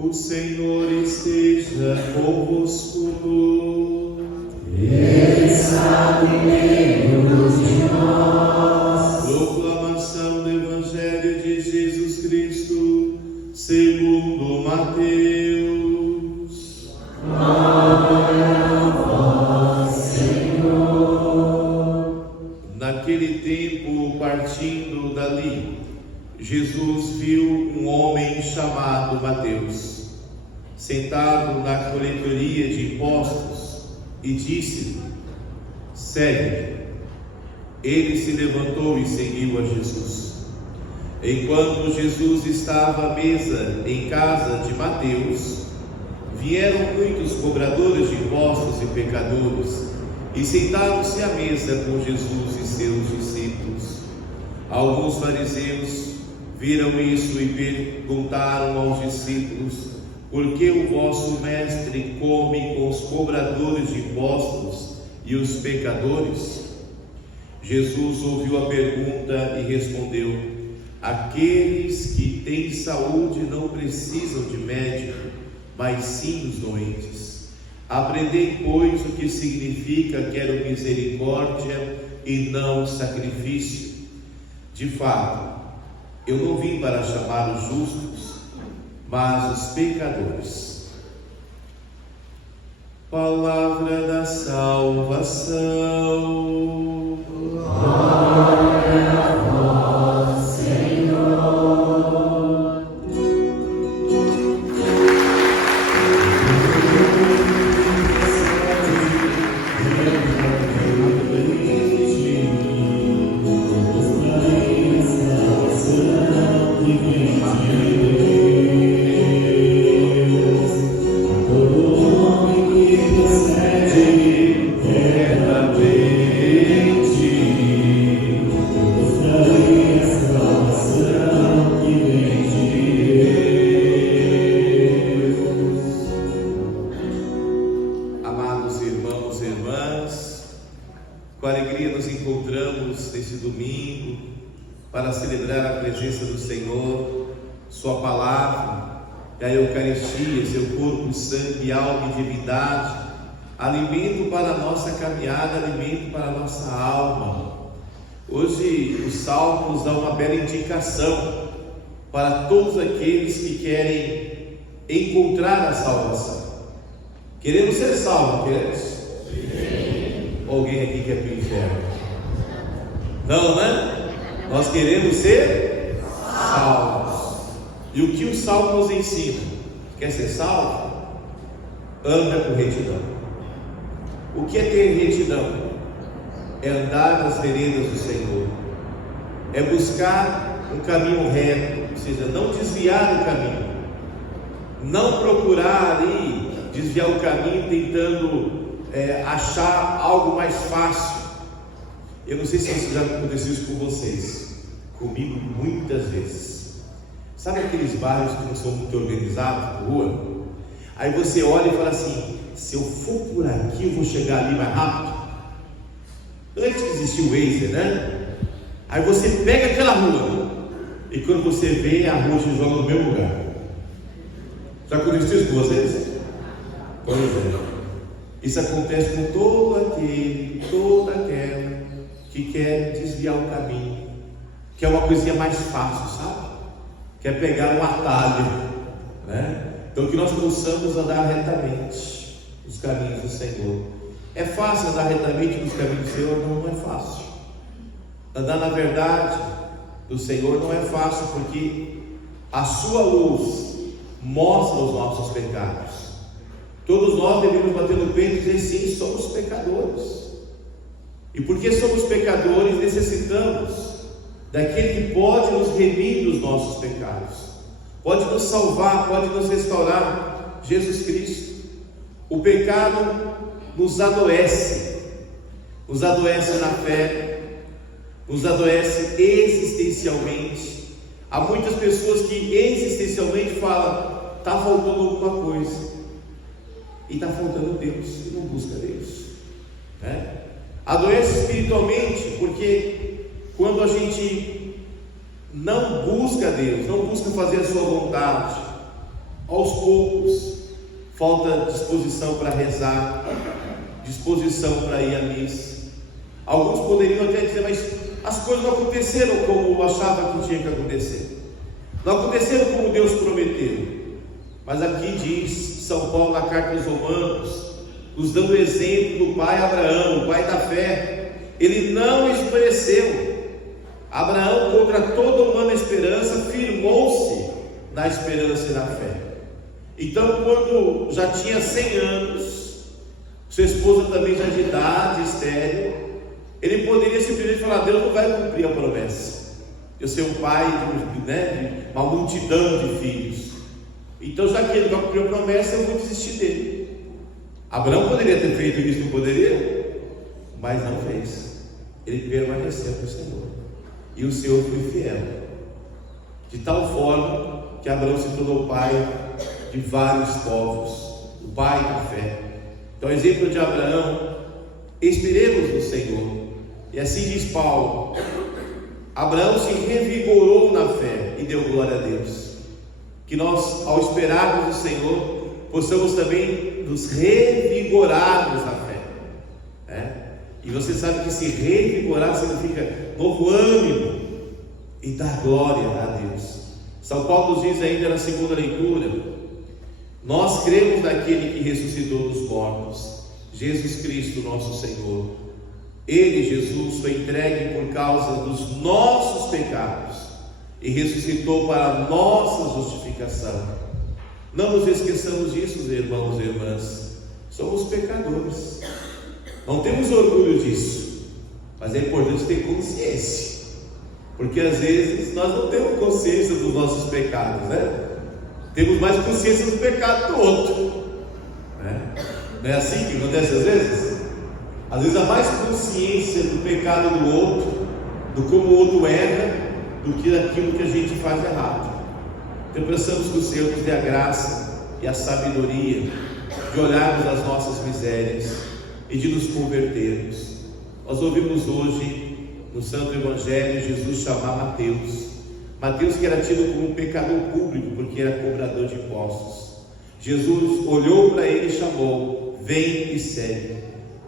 O Senhor esteja convosco. Ele está no meio de nós. Proclamação do Evangelho de Jesus Cristo, segundo Mateus. Glória a vós, Senhor. Naquele tempo, partindo dali, Jesus viu um homem chamado Mateus, sentado na coletoria de impostos, e disse-lhe: segue-me. Ele se levantou e seguiu a Jesus. Enquanto Jesus estava à mesa em casa de Mateus, vieram muitos cobradores de impostos e pecadores, e sentaram-se à mesa com Jesus e seus discípulos. Alguns fariseus viram isso e perguntaram aos discípulos: por que o vosso mestre come com os cobradores de impostos e os pecadores? Jesus ouviu a pergunta e respondeu: aqueles que têm saúde não precisam de médico, mas sim os doentes. Aprendei, pois, o que significa quero misericórdia e não sacrifício. De fato, eu não vim para chamar os justos, mas os pecadores. Palavra da salvação. Glória a vós, Senhor. Com alegria nos encontramos nesse domingo para celebrar a presença do Senhor, Sua Palavra, e a Eucaristia, Seu corpo, sangue, alma e divindade, alimento para a nossa caminhada, alimento para a nossa alma. Hoje os Salmos dão uma bela indicação para todos aqueles que querem encontrar a salvação. Queremos ser salvos, queremos? Sim. Alguém aqui quer ir para o inferno? Não, né? Nós queremos ser salvos. E o que o Salmo nos ensina? Quer ser salvo? Anda com retidão. O que é ter retidão? É andar nas veredas do Senhor, é buscar um caminho reto, ou seja, não desviar o caminho, não procurar ali desviar o caminho tentando achar algo mais fácil. Eu não sei se isso já aconteceu isso com vocês, comigo muitas vezes. Sabe aqueles bairros que não são muito organizados, rua? Aí você olha e fala assim: se eu for por aqui eu vou chegar ali mais rápido. Antes que existia o Waze, né? Aí você pega aquela rua e quando você vê, a rua te joga no mesmo lugar. Já aconteceu isso com vocês? Pois é. Isso acontece com todo aquele, toda aquela que quer desviar o caminho, que é uma coisinha mais fácil, sabe? Quer pegar um atalho, né? Então que nós possamos andar retamente nos caminhos do Senhor. É fácil andar retamente nos caminhos do Senhor? Não, não é fácil. Andar na verdade do Senhor não é fácil, porque a sua luz mostra os nossos pecados. Todos nós devemos bater no peito e dizer: sim, somos pecadores. E porque somos pecadores, necessitamos daquele que pode nos remir dos nossos pecados, pode nos salvar, pode nos restaurar, Jesus Cristo. O pecado nos adoece na fé, nos adoece existencialmente. Há muitas pessoas que existencialmente falam: está faltando alguma coisa, e está faltando Deus, e não busca Deus, né? Adoece espiritualmente, porque quando a gente não busca Deus, não busca fazer a sua vontade, Aos poucos, falta disposição para rezar, disposição para ir à missa. Alguns poderiam até dizer, mas as coisas não aconteceram como eu achava que tinha que acontecer, não aconteceram como Deus prometeu. Mas aqui diz São Paulo na carta aos Romanos, nos dando o exemplo do pai Abraão, o pai da fé. Ele não esmoreceu. Abraão, contra toda humana esperança, firmou-se na esperança e na fé. Então, quando já tinha 100 anos, sua esposa também já de idade, estéril, ele poderia simplesmente falar: Deus não vai cumprir a promessa, eu ser um pai de uma multidão de filhos. Então, já que ele vai cumprir a promessa, eu vou desistir dele. Abraão poderia ter feito isso, não poderia? Mas não fez. Ele permaneceu com o Senhor, e o Senhor foi fiel, de tal forma que Abraão se tornou pai de vários povos, o pai da fé. Então, exemplo de Abraão, esperemos no Senhor. E assim diz Paulo: Abraão se revigorou na fé e deu glória a Deus. Que nós, ao esperarmos no Senhor, possamos também nos revigorarmos na fé, E você sabe que se revigorar significa novo ânimo e dar glória a Deus. São Paulo nos diz ainda na segunda leitura: nós cremos naquele que ressuscitou dos mortos, Jesus Cristo nosso Senhor. Ele, Jesus, foi entregue por causa dos nossos pecados e ressuscitou para a nossa justificação. Não nos esqueçamos disso, irmãos e irmãs. Somos pecadores, não temos orgulho disso, mas é importante ter consciência, porque às vezes nós não temos consciência dos nossos pecados, Temos mais consciência do pecado do outro, Não é assim que acontece às vezes? Às vezes há mais consciência do pecado do outro, do como o outro erra, do que daquilo que a gente faz errado. Então pensamos que o Senhor nos dê a graça e a sabedoria de olharmos as nossas misérias e de nos convertermos. Nós ouvimos hoje no Santo Evangelho Jesus chamar Mateus, que era tido como um pecador público, porque era cobrador de impostos. Jesus olhou para ele e chamou: vem e segue.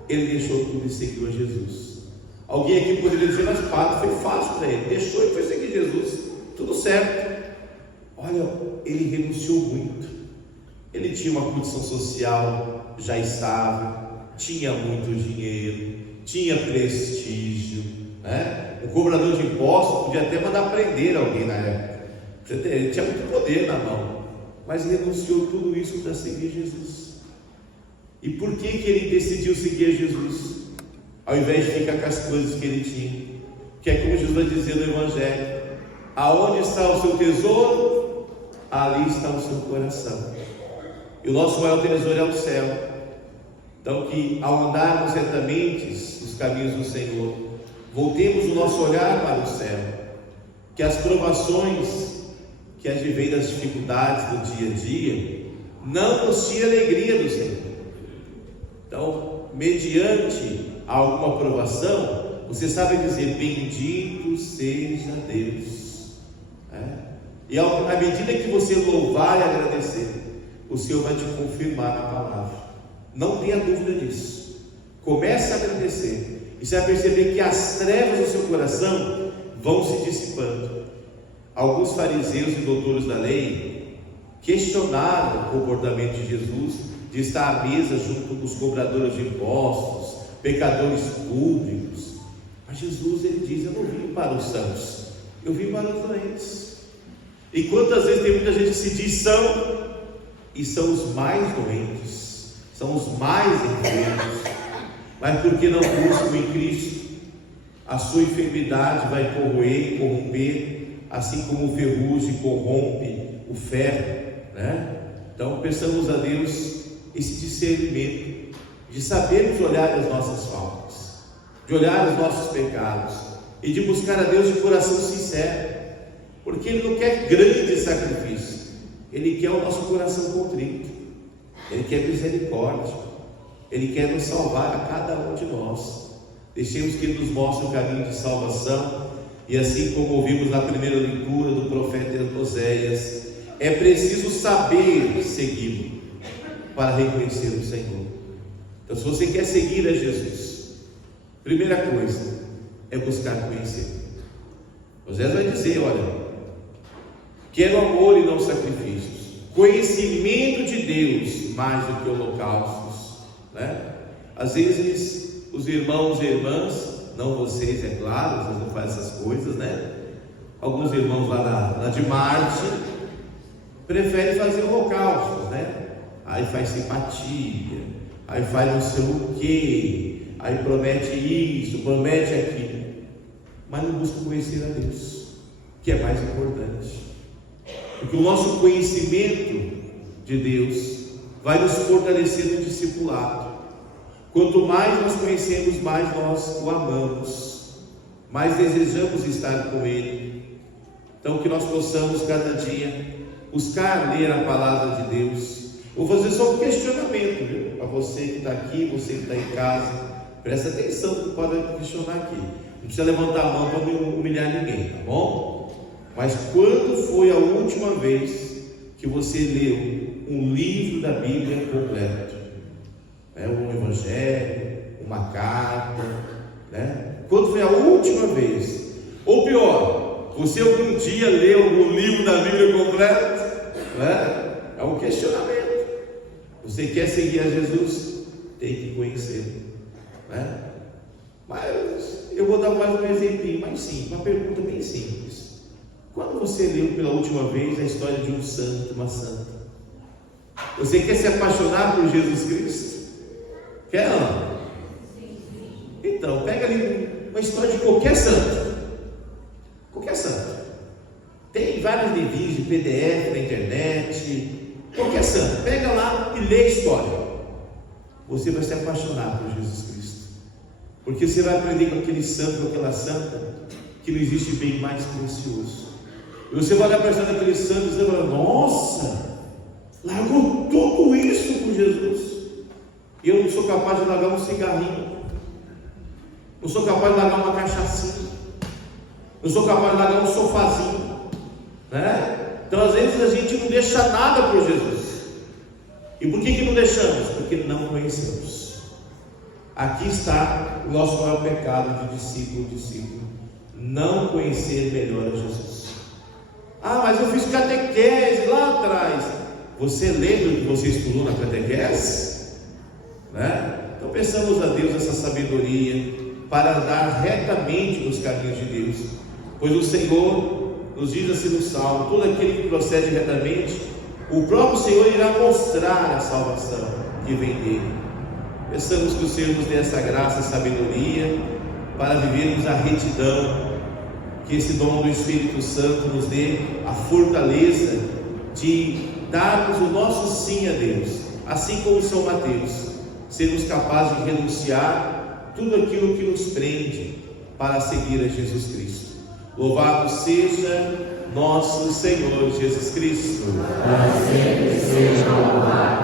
Ele deixou tudo e seguiu a Jesus. Alguém aqui poderia dizer: mas padre, foi fácil para ele, deixou e foi seguir Jesus, tudo certo. Olha, ele renunciou muito. Ele tinha uma condição social já estável, tinha muito dinheiro, tinha prestígio, Um cobrador de impostos podia até mandar prender alguém na época. Ele tinha muito poder na mão, mas renunciou tudo isso para seguir Jesus. E por que ele decidiu seguir Jesus, ao invés de ficar com as coisas que ele tinha? Que é como Jesus vai dizer no Evangelho: aonde está o seu tesouro, ali está o seu coração. E o nosso maior tesouro é o céu. Então, que ao andarmos retamente nos caminhos do Senhor, voltemos o nosso olhar para o céu, que as provações que advêm das dificuldades do dia a dia não nos tire a alegria do Senhor. Então, mediante alguma provação, você sabe dizer: bendito seja Deus, E à medida que você louvar e agradecer, o Senhor vai te confirmar na palavra. Não tenha dúvida disso. Comece a agradecer, e você vai perceber que as trevas do seu coração vão se dissipando. Alguns fariseus e doutores da lei questionaram o comportamento de Jesus, de estar à mesa junto com os cobradores de impostos, pecadores públicos. Mas Jesus, ele diz: eu não vim para os sãos, eu vim para os doentes. E quantas vezes tem muita gente que se diz são, e são os mais doentes, são os mais enfermos, mas porque não buscam em Cristo, a sua enfermidade vai corroer e corromper, assim como o ferrugem corrompe o ferro, Então peçamos a Deus esse discernimento, de sabermos olhar as nossas faltas, de olhar os nossos pecados, e de buscar a Deus de coração sincero, porque Ele não quer grande sacrifício, Ele quer o nosso coração contrito, Ele quer misericórdia, Ele quer nos salvar a cada um de nós. Deixemos que Ele nos mostre o caminho de salvação, e assim como ouvimos na primeira leitura do profeta Oséias, é preciso saber segui-lo para reconhecer o Senhor. Então, se você quer seguir a Jesus, primeira coisa é buscar conhecer. Moisés vai dizer: olha, quero amor e não sacrifícios, conhecimento de Deus mais do que holocaustos, né? Às vezes os irmãos e irmãs, não vocês, é claro, vocês não fazem essas coisas, né? Alguns irmãos lá de Marte preferem fazer holocaustos, né? Aí faz simpatia, aí faz não sei o que, aí promete isso, promete aquilo, mas não busca conhecer a Deus, que é mais importante, porque o nosso conhecimento de Deus vai nos fortalecer no discipulado. Quanto mais nós conhecemos, mais nós o amamos, mais desejamos estar com Ele. Então, que nós possamos cada dia buscar ler a palavra de Deus. Vou fazer só um questionamento, viu? Para você que está aqui, você que está em casa, presta atenção que pode questionar aqui. Não precisa levantar a mão para não humilhar ninguém, tá bom? Mas quando foi a última vez que você leu um livro da Bíblia completo? Um evangelho, uma carta, né? Quando foi a última vez? Ou pior, você algum dia leu algum livro da Bíblia completo? Né? É um questionamento. Você quer seguir a Jesus? Tem que conhecer, né? Mas eu vou dar mais um exemplinho mais simples, uma pergunta bem simples. Quando você leu pela última vez a história de um santo, uma santa? Você quer se apaixonar por Jesus Cristo? Quer não? Então, pega ali uma história de qualquer santo. Qualquer santo. Tem vários livros de PDF na internet. Qualquer santo. Pega lá e lê a história. Você vai se apaixonar por Jesus Cristo. Porque você vai aprender com aquele santo, com aquela santa, que não existe bem mais precioso. E você vai olhar para a história daquele santo e você vai falar: nossa, largou tudo isso por Jesus. E eu não sou capaz de largar um cigarrinho, não sou capaz de largar uma cachaçinha, não sou capaz de largar um sofazinho, né? Então às vezes a gente não deixa nada por Jesus. E por que não deixamos? Porque não conhecemos. Aqui está o nosso maior pecado de discípulo, não conhecer melhor a Jesus. Ah, mas eu fiz catequese lá atrás. Você lembra do que você estudou na catequese? Né? Então peçamos a Deus essa sabedoria para andar retamente nos caminhos de Deus, pois o Senhor nos diz assim no Salmo: todo aquele que procede retamente, o próprio Senhor irá mostrar a salvação que vem dele. Peçamos que o Senhor nos dê essa graça e sabedoria para vivermos a retidão, que esse dom do Espírito Santo nos dê a fortaleza de darmos o nosso sim a Deus, assim como São Mateus, sermos capazes de renunciar tudo aquilo que nos prende para seguir a Jesus Cristo. Louvado seja nosso Senhor Jesus Cristo. Para sempre seja louvado.